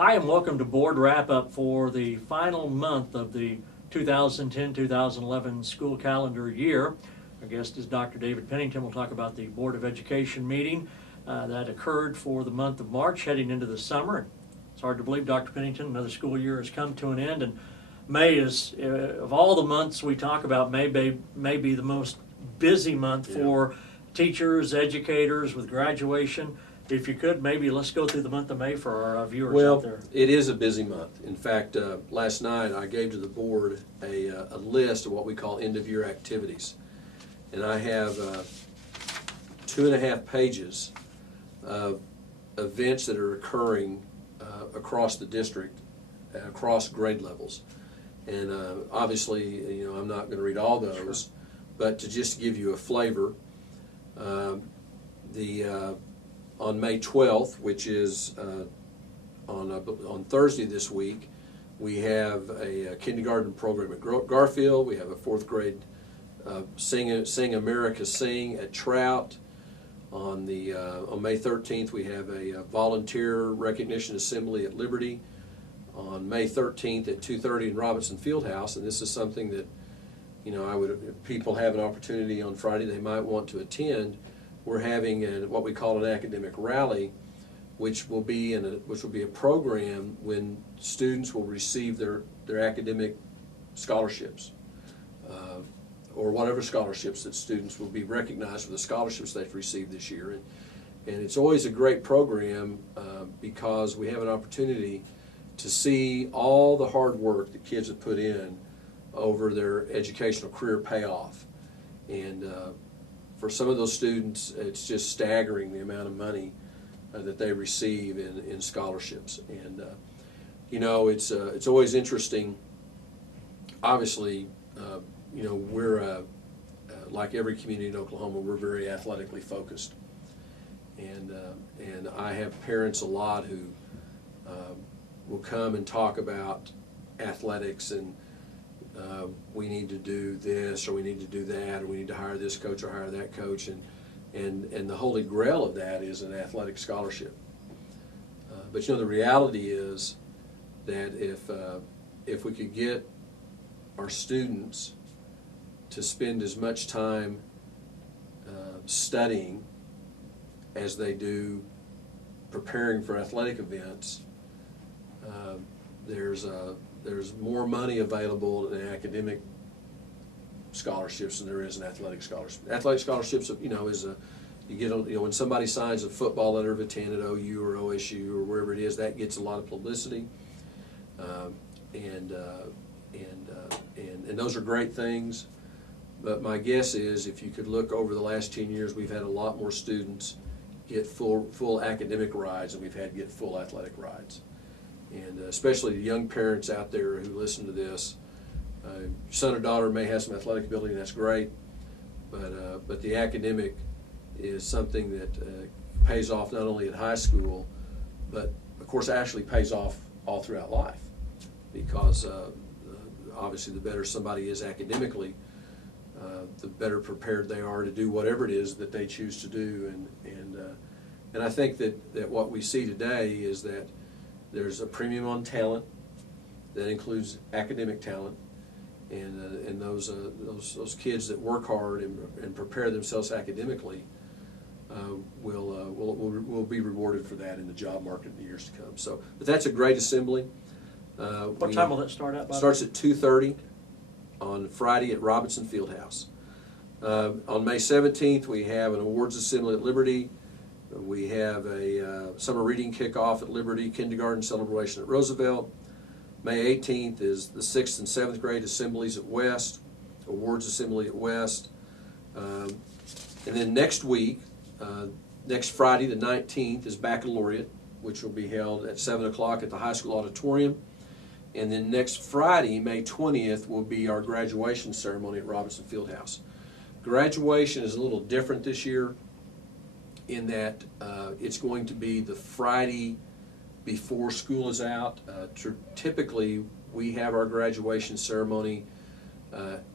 Hi, and welcome to Board Wrap-Up for the final month of the 2010-2011 school calendar year. Our guest is Dr. David Pennington. We'll talk about the Board of Education meeting that occurred for the month of March, heading into the summer. It's hard to believe, Dr. Pennington, another school year has come to an end, and May is, of all the months we talk about, may be the most busy month for teachers, educators, with graduation. If you could, maybe let's go through the month of May for our viewers out there. Well, it is a busy month. In fact, last night I gave to the board a list of what we call end-of-year activities. And I have 2.5 pages of events that are occurring across the district, across grade levels. And obviously, I'm not going to read all those, sure. But to just give you a flavor, on May 12th, which is on Thursday this week, we have a kindergarten program at Garfield. We have a 4th grade Sing America Sing at Trout. On May 13th, we have a volunteer recognition assembly at Liberty. On May 13th at 2:30 in Robinson Fieldhouse, and this is something that if people have an opportunity on Friday they might want to attend. We're having what we call an academic rally, which will be a program when students will receive their academic scholarships, or whatever scholarships that students will be recognized for the scholarships they've received this year. And it's always a great program because we have an opportunity to see all the hard work that kids have put in over their educational career pay off. And for some of those students, it's just staggering the amount of money that they receive in scholarships. And it's always interesting. Obviously, we're like every community in Oklahoma, we're very athletically focused. And I have parents a lot who will come and talk about athletics and we need to do this or we need to do that or we need to hire this coach or hire that coach, and the holy grail of that is an athletic scholarship. But the reality is that if we could get our students to spend as much time studying as they do preparing for athletic events, there's more money available in academic scholarships than there is in athletic scholarships. Athletic scholarships, you get when somebody signs a football letter of intent at OU or OSU or wherever it is, that gets a lot of publicity, and those are great things. But my guess is, if you could look over the last 10 years, we've had a lot more students get full academic rides than we've had get full athletic rides. And especially the young parents out there who listen to this, your son or daughter may have some athletic ability, and that's great, but the academic is something that pays off not only at high school, but of course actually pays off all throughout life, because obviously the better somebody is academically, the better prepared they are to do whatever it is that they choose to do. And I think that what we see today is that there's a premium on talent that includes academic talent, and those kids that work hard and prepare themselves academically will be rewarded for that in the job market in the years to come. So, but that's a great assembly. What time will that start at? Starts at 2:30 on Friday at Robinson Fieldhouse. On May 17th, we have an awards assembly at Liberty. We have a summer reading kickoff at Liberty, kindergarten celebration at Roosevelt. May 18th is the 6th and 7th grade assemblies at West, awards assembly at West. And then next week, next Friday the 19th is baccalaureate, which will be held at 7 o'clock at the high school auditorium. And then next Friday, May 20th, will be our graduation ceremony at Robinson Fieldhouse. Graduation is a little different this year in that it's going to be the Friday before school is out. Typically, we have our graduation ceremony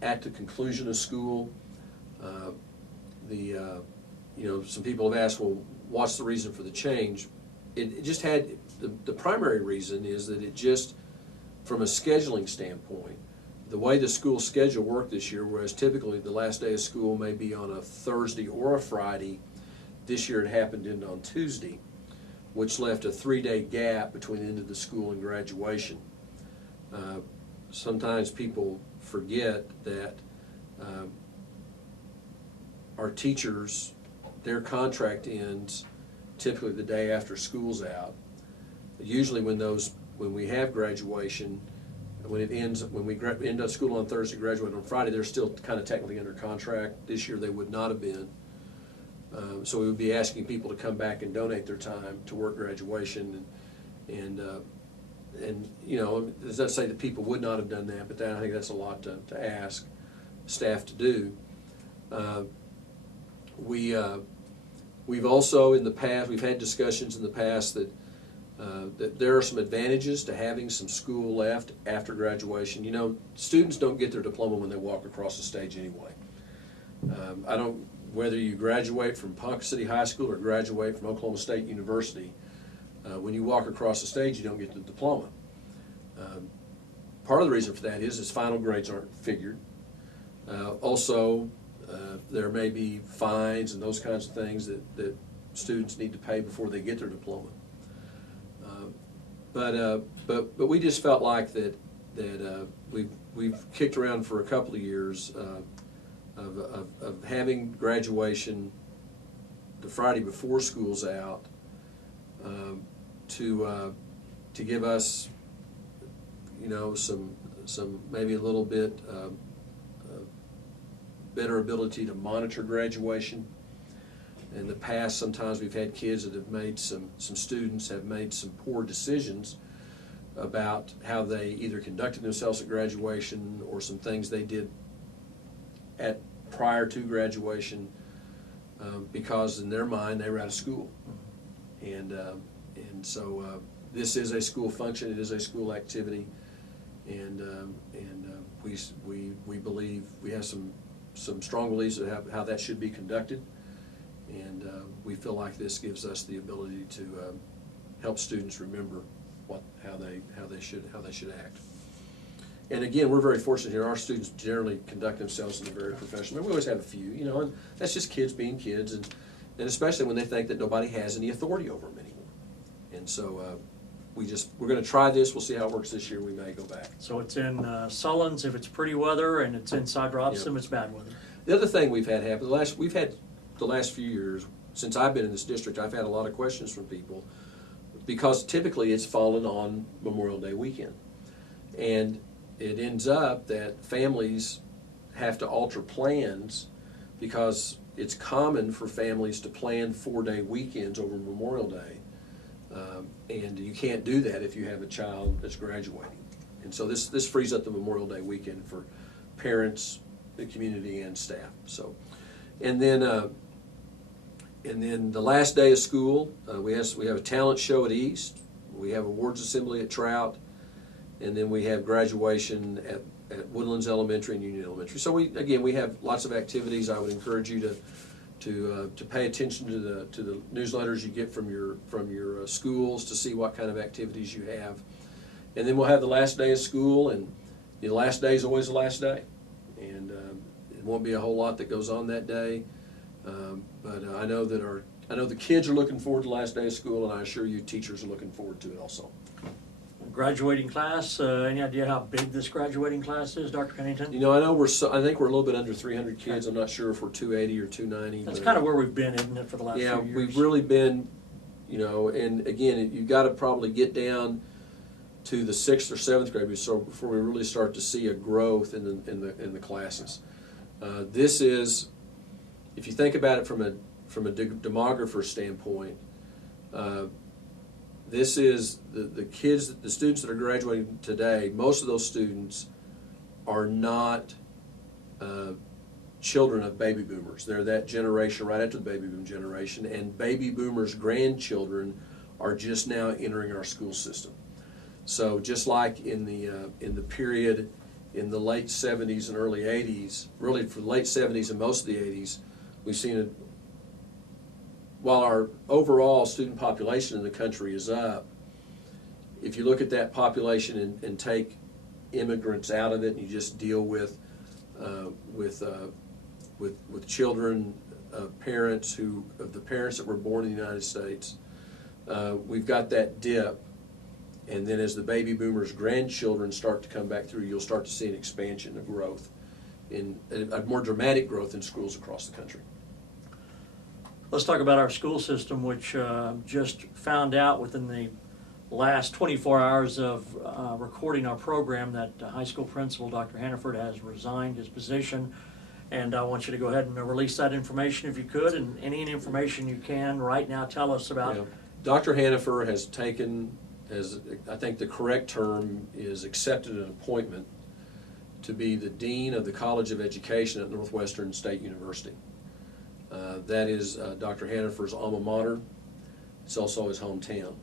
at the conclusion of school. Some people have asked, well, what's the reason for the change? it just had, the primary reason is that it just, from a scheduling standpoint, the way the school schedule worked this year, whereas typically the last day of school may be on a Thursday or a Friday, this year it happened in on Tuesday, which left a 3-day gap between the end of the school and graduation. Sometimes people forget that our teachers, their contract ends typically the day after school's out. Usually when we have graduation, when it ends, when we end up school on Thursday, graduate on Friday, they're still kind of technically under contract. This year they would not have been. So we would be asking people to come back and donate their time to work graduation, and you know, does that say that people would not have done that? But I think that's a lot to ask staff to do. We've also in the past, we've had discussions in the past that that there are some advantages to having some school left after graduation. You know, students don't get their diploma when they walk across the stage anyway. Whether you graduate from Ponca City High School or graduate from Oklahoma State University, when you walk across the stage, you don't get the diploma. Part of the reason for that is final grades aren't figured. Also, there may be fines and those kinds of things that students need to pay before they get their diploma. But we just felt like that we've kicked around for a couple of years of having graduation the Friday before school's out, to give us, you know, some maybe a little bit better ability to monitor graduation. In the past, sometimes we've had kids that have made some students have made some poor decisions about how they either conducted themselves at graduation or some things they did prior to graduation, because in their mind they were out of school. And so this is a school function, it is a school activity, and we believe, we have some strong beliefs of how that should be conducted. And we feel like this gives us the ability to help students remember how they should act. And again, we're very fortunate here. Our students generally conduct themselves in a very professional way. We always have a few, you know, and that's just kids being kids, and especially when they think that nobody has any authority over them anymore. And so we're going to try this. We'll see how it works this year. We may go back. So it's in Sullins if it's pretty weather, and it's inside Robson if it's bad weather. The other thing we've had happen, the last few years, since I've been in this district, I've had a lot of questions from people because typically it's fallen on Memorial Day weekend. And it ends up that families have to alter plans because it's common for families to plan 4-day weekends over Memorial Day. And you can't do that if you have a child that's graduating. And so this frees up the Memorial Day weekend for parents, the community, and staff. So, and then the last day of school, we have a talent show at East. We have awards assembly at Trout, and then we have graduation at Woodlands Elementary and Union Elementary. So we have lots of activities. I would encourage you to pay attention to the newsletters you get from your schools to see what kind of activities you have. And then we'll have the last day of school, and the last day is always the last day. And it won't be a whole lot that goes on that day. But I know the kids are looking forward to the last day of school, and I assure you teachers are looking forward to it also. Graduating class, any idea how big this graduating class is, Dr. Pennington? You know, I think we're a little bit under 300 kids. I'm not sure if we're 280 or 290. That's kind of where we've been, isn't it, for the last few years? Yeah, we've really been, you know, and again, you've got to probably get down to the 6th or 7th grade before we really start to see a growth in the classes. This is, if you think about it from a demographer standpoint, this is the kids, the students that are graduating today. Most of those students are not children of baby boomers. They're that generation right after the baby boom generation, and baby boomers' grandchildren are just now entering our school system. So just like in the period in the late 70s and early 80s, really for the late 70s and most of the 80s, we've seen while our overall student population in the country is up, if you look at that population and take immigrants out of it, and you just deal with children of parents of the parents that were born in the United States, we've got that dip, and then as the baby boomers' grandchildren start to come back through, you'll start to see an expansion of growth, in a more dramatic growth in schools across the country. Let's talk about our school system, which just found out within the last 24 hours of recording our program that high school principal Dr. Hannaford has resigned his position. And I want you to go ahead and release that information if you could, and any information you can right now tell us about. Yeah. Dr. Hannaford has taken, as I think the correct term is, accepted an appointment to be the Dean of the College of Education at Northwestern State University. That is Dr. Hannaford's alma mater. It's also his hometown.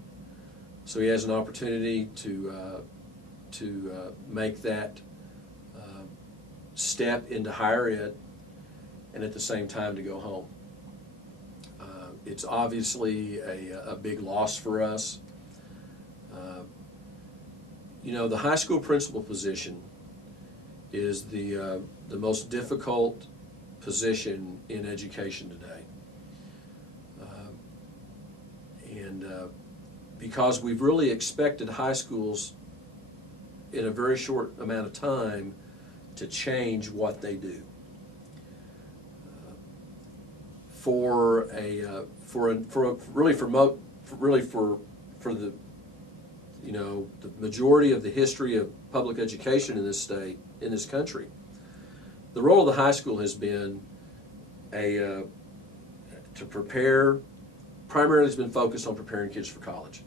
So he has an opportunity to make that step into higher ed, and at the same time to go home. It's obviously a big loss for us. You know, the high school principal position is the most difficult position in education today. Because we've really expected high schools in a very short amount of time to change what they do. For the majority of the history of public education in this state, in this country, the role of the high school has been to prepare. Primarily has been focused on preparing kids for college.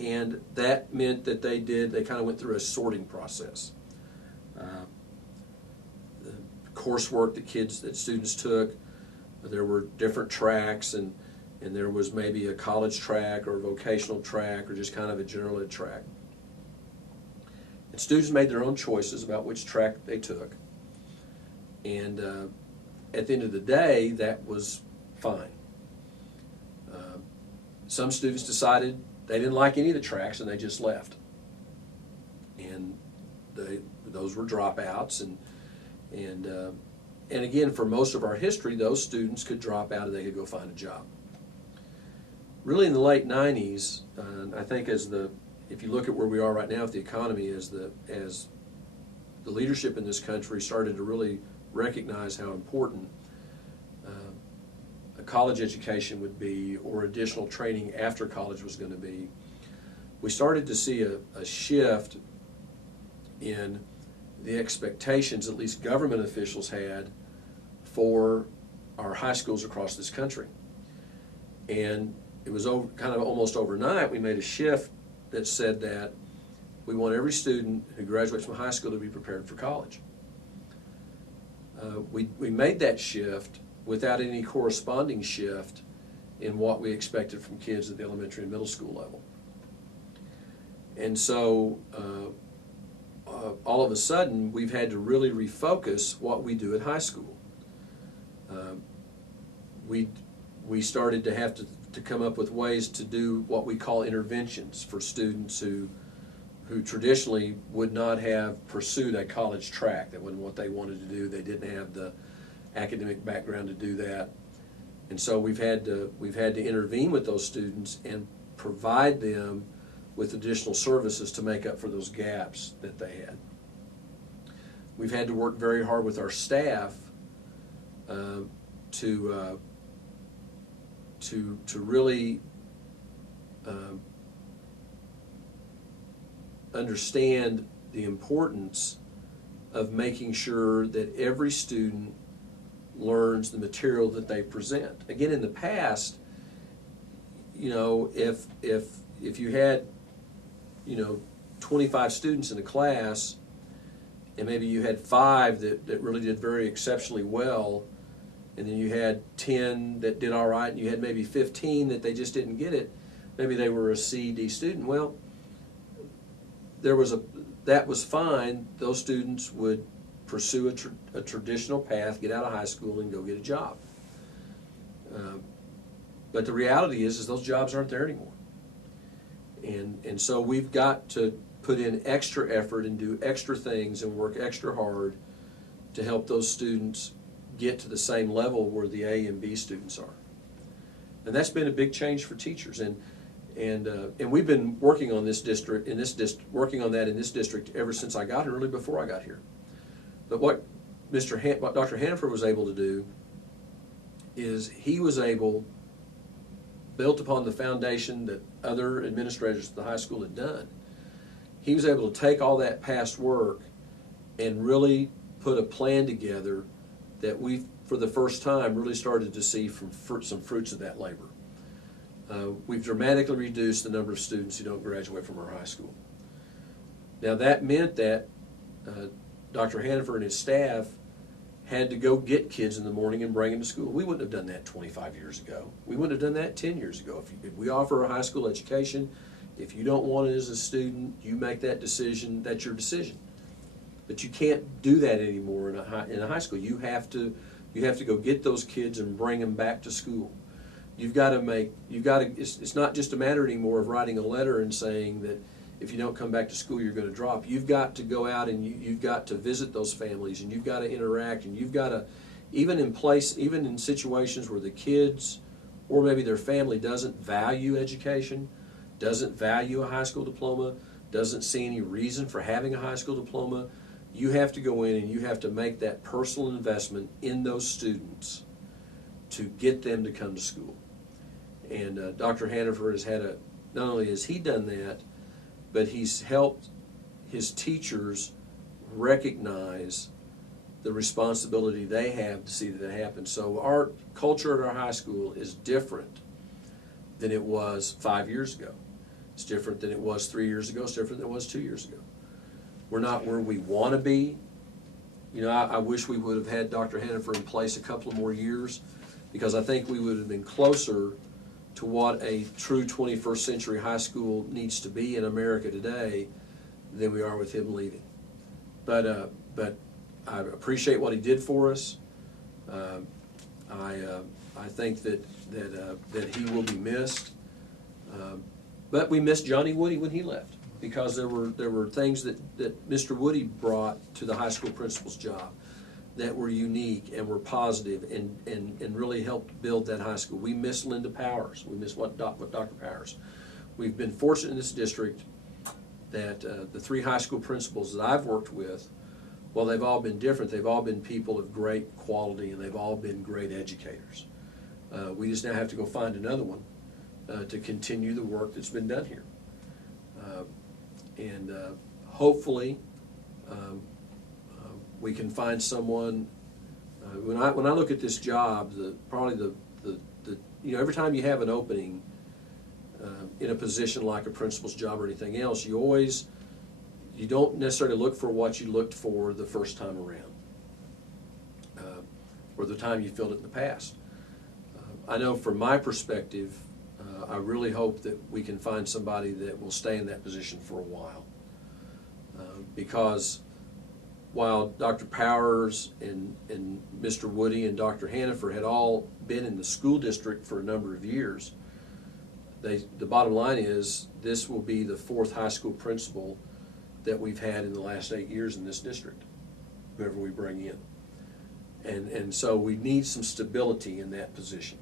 And that meant that they kind of went through a sorting process. The coursework that students took, there were different tracks, and there was maybe a college track or a vocational track or just kind of a general ed track. And students made their own choices about which track they took. And at the end of the day, that was fine. Some students decided they didn't like any of the tracks and they just left. And those were dropouts. And again, for most of our history, those students could drop out and they could go find a job. Really in the late 90s, I think if you look at where we are right now with the economy, as the leadership in this country started to really recognize how important a college education would be, or additional training after college was going to be, we started to see a shift in the expectations at least government officials had for our high schools across this country. And it was kind of almost overnight, we made a shift that said that we want every student who graduates from high school to be prepared for college. We made that shift without any corresponding shift in what we expected from kids at the elementary and middle school level. And so all of a sudden, we've had to really refocus what we do at high school. We started to have to come up with ways to do what we call interventions for students who traditionally would not have pursued a college track. That wasn't what they wanted to do. They didn't have the academic background to do that. And so we've had to intervene with those students and provide them with additional services to make up for those gaps that they had. We've had to work very hard with our staff to really understand the importance of making sure that every student learns the material that they present. Again, in the past, you know, if you had, 25 students in a class, and maybe you had 5 that really did very exceptionally well, and then you had 10 that did all right, and you had maybe 15 that they just didn't get it, maybe they were a C, D student, well, that was fine. Those students would pursue a traditional path, get out of high school, and go get a job. But the reality is those jobs aren't there anymore. And so we've got to put in extra effort and do extra things and work extra hard to help those students get to the same level where the A and B students are. And that's been a big change for teachers. And we've been working on this district, working on that in this district ever since I got here, really before I got here. But what Dr. Hannaford was able to do is he was able, built upon the foundation that other administrators at the high school had done, he was able to take all that past work and really put a plan together that we, for the first time, really started to see some fruits of that labor. We've dramatically reduced the number of students who don't graduate from our high school. Now that meant that Dr. Hannaford and his staff had to go get kids in the morning and bring them to school. We wouldn't have done that 25 years ago. We wouldn't have done that 10 years ago. If we offer a high school education, if you don't want it as a student, you make that decision, that's your decision. But you can't do that anymore in a high school. You have to go get those kids and bring them back to school. It's not just a matter anymore of writing a letter and saying that if you don't come back to school, you're going to drop. You've got to go out and you've got to visit those families, and you've got to interact, and you've got to, even in situations where the kids or maybe their family doesn't value education, doesn't value a high school diploma, doesn't see any reason for having a high school diploma, you have to go in and you have to make that personal investment in those students to get them to come to school. And Dr. Hannaford has not only has he done that, but he's helped his teachers recognize the responsibility they have to see that it happens. So our culture at our high school is different than it was 5 years ago. It's different than it was 3 years ago. It's different than it was 2 years ago. We're not where we want to be. You know, I wish we would have had Dr. Hannaford in place a couple of more years, because I think we would have been closer to what a true 21st century high school needs to be in America today than we are with him leaving. But I appreciate what he did for us. I think that he will be missed. But we missed Johnny Woody when he left, because there were things that Mr. Woody brought to the high school principal's job that were unique and were positive and really helped build that high school. We miss Linda Powers. We miss what Dr. Powers. We've been fortunate in this district that the 3 high school principals that I've worked with, well, they've all been different. They've all been people of great quality, and they've all been great educators. We just now have to go find another one to continue the work that's been done here. And hopefully we can find someone. When I look at this job, every time you have an opening in a position like a principal's job or anything else, you don't necessarily look for what you looked for the first time around, or the time you filled it in the past. I know from my perspective, I really hope that we can find somebody that will stay in that position for a while, because while Dr. Powers and Mr. Woody and Dr. Hannaford had all been in the school district for a number of years, the bottom line is this will be the 4th high school principal that we've had in the last 8 years in this district, whoever we bring in. And so we need some stability in that position.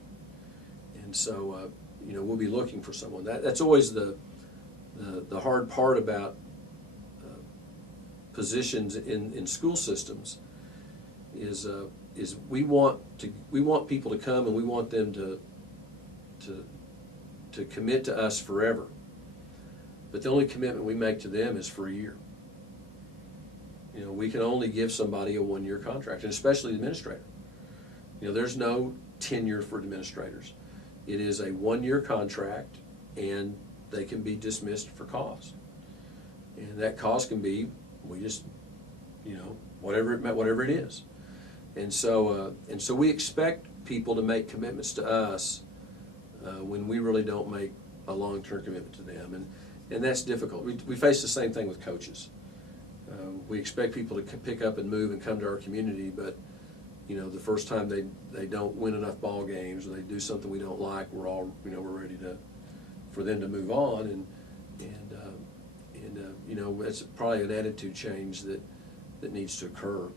And so we'll be looking for someone. That's always the hard part about positions in school systems is we want people to come, and we want them to commit to us forever. But the only commitment we make to them is for a year. We can only give somebody a 1-year contract, and especially the administrator. There's no tenure for administrators. It is a 1-year contract, and they can be dismissed for cause. And that cause can be, whatever it is. And so we expect people to make commitments to us when we really don't make a long-term commitment to them. And that's difficult. We face the same thing with coaches. We expect people to pick up and move and come to our community, but the first time they don't win enough ball games, or they do something we don't like, we're all, we're ready for them to move on, and it's probably an attitude change that needs to occur.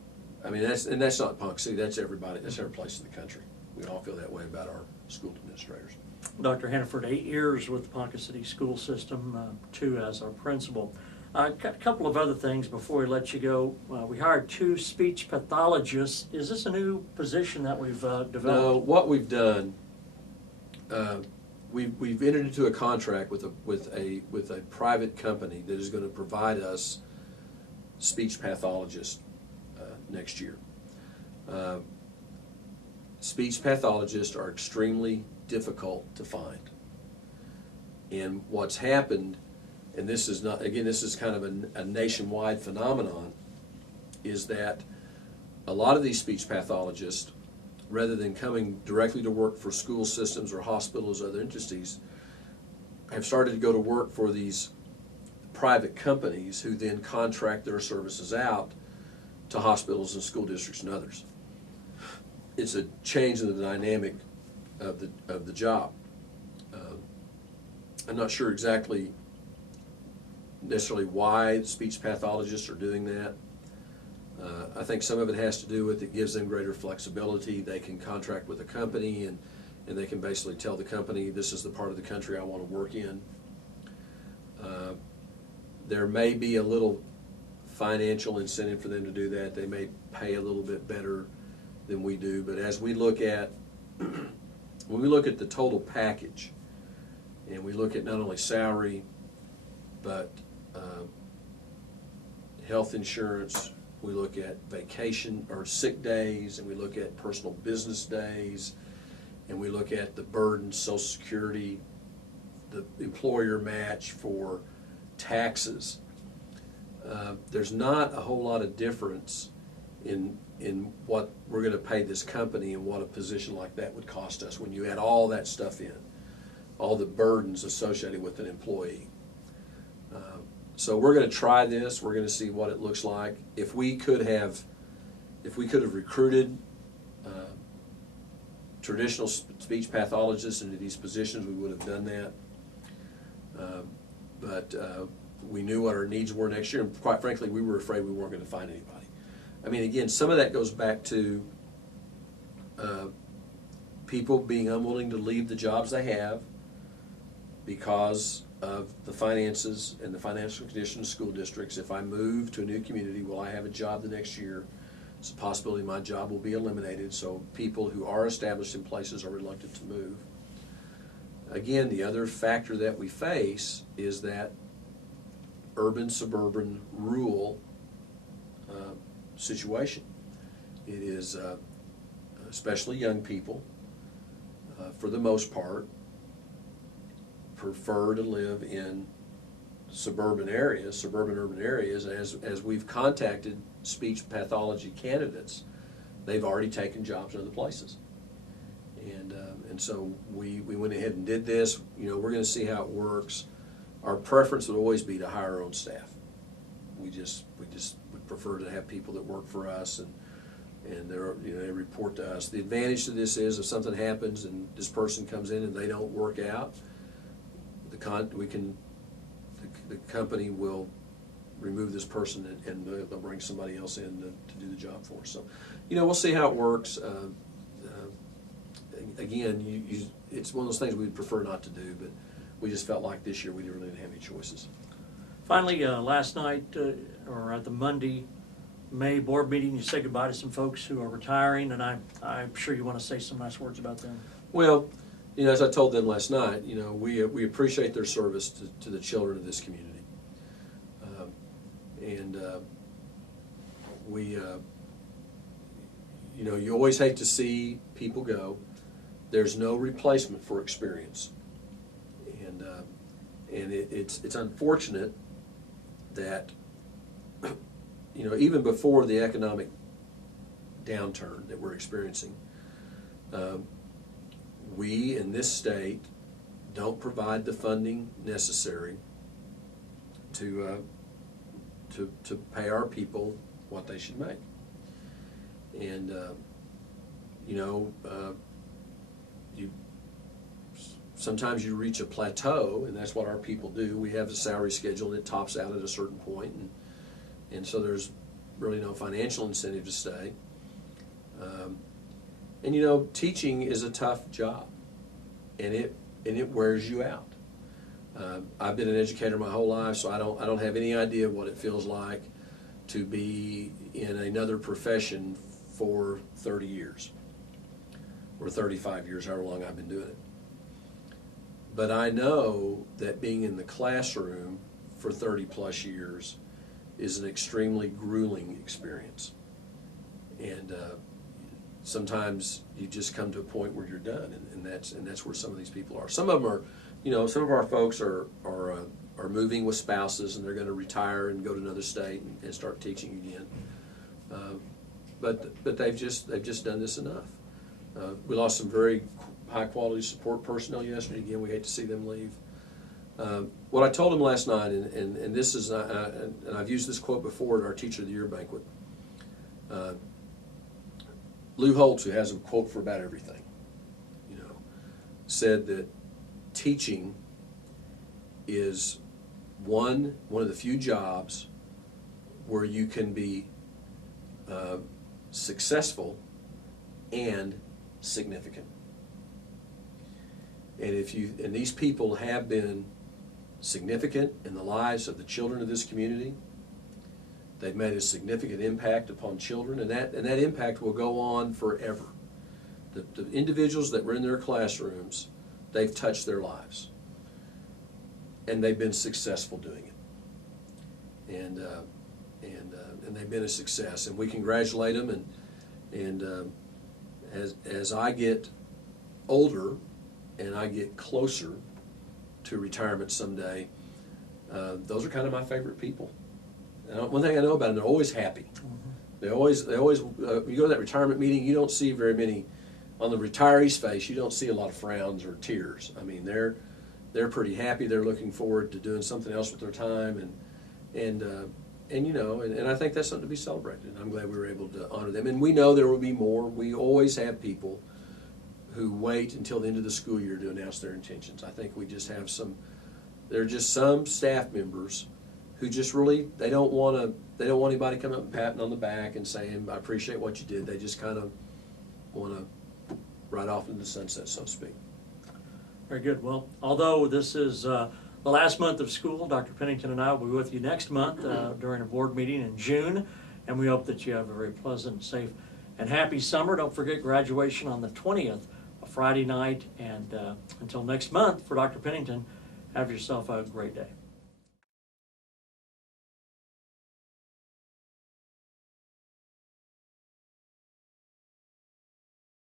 I mean, that's not Ponca City, that's everybody, that's every place in the country. We all feel that way about our school administrators. Dr. Hannaford, 8 years with the Ponca City school system, 2 as our principal. Got a couple of other things before we let you go. We hired 2 speech pathologists. Is this a new position that we've developed? No, what we've done, we've entered into a contract with a private company that is going to provide us speech pathologists next year. Speech pathologists are extremely difficult to find, and what's happened, and this is not, again, this is kind of a nationwide phenomenon, is that a lot of these speech pathologists, rather than coming directly to work for school systems or hospitals or other entities, have started to go to work for these private companies who then contract their services out to hospitals and school districts and others. It's a change in the dynamic of the job. I'm not sure exactly necessarily why speech pathologists are doing that. I think some of it has to do with it gives them greater flexibility. They can contract with a company, and they can basically tell the company, this is the part of the country I want to work in. There may be a little financial incentive for them to do that. They may pay a little bit better than we do, but as we look at when we look at the total package, and we look at not only salary but health insurance, we look at vacation or sick days, and we look at personal business days, and we look at the burden, Social Security, the employer match for taxes. There's not a whole lot of difference in what we're going to pay this company and what a position like that would cost us when you add all that stuff in, all the burdens associated with an employee. So we're going to try this. We're going to see what it looks like. If we could have recruited traditional speech pathologists into these positions, we would have done that. But we knew what our needs were next year, and quite frankly, we were afraid we weren't going to find anybody. I mean, again, some of that goes back to people being unwilling to leave the jobs they have because of the finances and the financial condition of school districts. If I move to a new community, will I have a job the next year? It's a possibility my job will be eliminated, so people who are established in places are reluctant to move. Again, the other factor that we face is that urban, suburban, rural situation. It is, especially young people, for the most part, prefer to live in suburban urban areas. As we've contacted speech pathology candidates, they've already taken jobs in other places. And so we went ahead and did this. We're going to see how it works. Our preference would always be to hire our own staff. We would prefer to have people that work for us, and they report to us. The advantage to this is if something happens and this person comes in and they don't work out, the company will remove this person and they'll bring somebody else in to do the job for us. So, we'll see how it works. Again, it's one of those things we'd prefer not to do, but we just felt like this year we really didn't have any choices. Finally, last night, or at the Monday, May board meeting, you said goodbye to some folks who are retiring, and I'm sure you want to say some nice words about them. Well, as I told them last night, we appreciate their service to the children of this community. You always hate to see people go. There's no replacement for experience. And it's unfortunate that, even before the economic downturn that we're experiencing, we in this state don't provide the funding necessary to pay our people what they should make. And you know, sometimes you reach a plateau, and that's what our people do. We have a salary schedule, and it tops out at a certain point, and so there's really no financial incentive to stay. And you know, teaching is a tough job, and it wears you out. I've been an educator my whole life, so I don't have any idea what it feels like to be in another profession for 30 years or 35 years, however long I've been doing it. But I know that being in the classroom for 30 plus years is an extremely grueling experience. And sometimes you just come to a point where you're done, and that's where some of these people are. Some of them are, you know, some of our folks are moving with spouses, and they're going to retire and go to another state and start teaching again. But they've just done this enough. We lost some very high quality support personnel yesterday. Again, we hate to see them leave. What I told them last night, and this is, and I've used this quote before at our Teacher of the Year banquet. Lou Holtz, who has a quote for about everything, you know, said that teaching is one of the few jobs where you can be successful and significant. And these people have been significant in the lives of the children of this community. They've made a significant impact upon children, and that impact will go on forever. The individuals that were in their classrooms, they've touched their lives, and they've been successful doing it. And they've been a success, and we congratulate them. And as I get older and I get closer to retirement someday, those are kind of my favorite people. And one thing I know about them, they're always happy. Mm-hmm. They always. You go to that retirement meeting, you don't see very many. On the retiree's face, you don't see a lot of frowns or tears. I mean, they're pretty happy. They're looking forward to doing something else with their time, and you know, and I think that's something to be celebrated. And I'm glad we were able to honor them. And we know there will be more. We always have people who wait until the end of the school year to announce their intentions. I think we just have there are just some staff members who just really, they don't want anybody coming up and patting on the back and saying, I appreciate what you did. They just kind of want to ride off into the sunset, so to speak. Very good. Well, although this is the last month of school, Dr. Pennington and I will be with you next month during a board meeting in June, and we hope that you have a very pleasant, safe, and happy summer. Don't forget graduation on the 20th, a Friday night, and until next month, for Dr. Pennington, have yourself a great day.